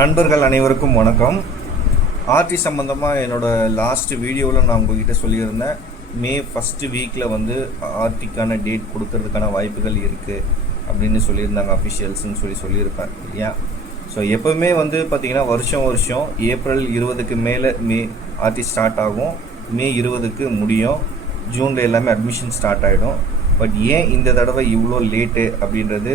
நண்பர்கள் அனைவருக்கும் வணக்கம். ஆர்டி சம்மந்தமாக என்னோடய லாஸ்ட் வீடியோவில் நான் உங்கள்கிட்ட சொல்லியிருந்தேன். மே ஃபஸ்ட்டு வீக்கில் வந்து ஆர்டிக்கான டேட் கொடுக்கறதுக்கான வாய்ப்புகள் இருக்குது அப்படின்னு சொல்லியிருந்தாங்க அஃபிஷியல்ஸ்ன்னு சொல்லியிருப்பேன் இல்லையா. ஸோ எப்போவுமே வந்து பார்த்திங்கன்னா வருஷம் ஏப்ரல் 20க்கு மேலே ஆர்டி ஸ்டார்ட் ஆகும். மே 20க்கு முடியும். ஜூனில் எல்லாமே அட்மிஷன் ஸ்டார்ட் ஆகிடும். பட் ஏன் இந்த தடவை இவ்வளோ லேட்டு அப்படின்றது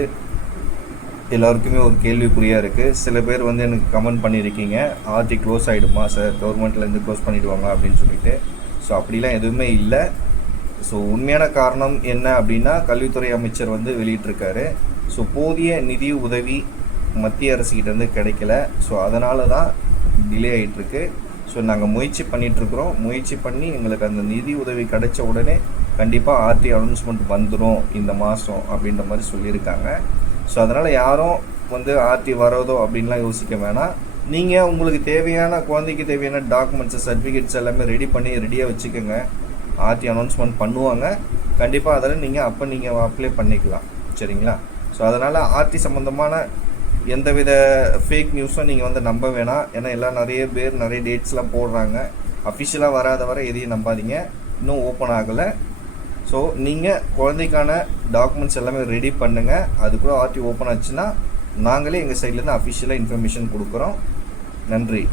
எல்லாருக்குமே ஒரு கேள்விக்குறியாக இருக்குது. சில பேர் வந்து எனக்கு கமெண்ட் பண்ணியிருக்கீங்க, ஆர்டி க்ளோஸ் ஆகிடுமா சார், கவர்மெண்ட்லேருந்து க்ளோஸ் பண்ணிவிடுவாங்க அப்படின்னு சொல்லிட்டு. ஸோ அப்படிலாம் எதுவுமே இல்லை. ஸோ உண்மையான காரணம் என்ன அப்படின்னா, கல்வித்துறை அமைச்சர் வந்து வெளியிட்டிருக்காரு. ஸோ போதிய நிதி உதவி மத்திய அரசுக்கிட்டேருந்து கிடைக்கல. ஸோ அதனால தான் டிலே ஆகிட்டுருக்கு. ஸோ நாங்கள் முயற்சி பண்ணி எங்களுக்கு அந்த நிதி உதவி கிடைச்ச உடனே கண்டிப்பாக ஆர்டி அனௌன்ஸ்மெண்ட் வந்துடும் இந்த மாதம் அப்படின்ற மாதிரி சொல்லியிருக்காங்க. ஸோ அதனால் யாரும் வந்து ஆர்டி வரதோ அப்படின்லாம் யோசிக்க வேணாம். நீங்கள் உங்களுக்கு குழந்தைக்கு தேவையான டாக்குமெண்ட்ஸு, சர்டிஃபிகேட்ஸ் எல்லாமே ரெடியாக வச்சுக்கோங்க. ஆர்டி அனௌன்ஸ்மெண்ட் பண்ணுவாங்க. கண்டிப்பாக அதில் நீங்கள் அப்ளை பண்ணிக்கலாம். சரிங்களா? ஸோ அதனால் ஆர்டி சம்மந்தமான எந்தவித ஃபேக் நியூஸும் நீங்கள் வந்து நம்ப வேணாம். ஏன்னா எல்லாம் நிறைய பேர் நிறைய டேட்ஸ்லாம் போடுறாங்க. அஃபிஷியலாக வராத வர எதையும் நம்பாதீங்க. இன்னும் ஓப்பன் ஆகலை. ஸோ நீங்கள் குழந்தைக்கான டாக்குமெண்ட்ஸ் எல்லாமே ரெடி பண்ணுங்கள். அதுக்குள்ளே ஆர்டி ஓப்பன் ஆச்சுன்னா நாங்களே எங்கள் சைட்லேருந்து அஃபிஷியலாக இன்ஃபர்மேஷன் கொடுக்குறோம். நன்றி.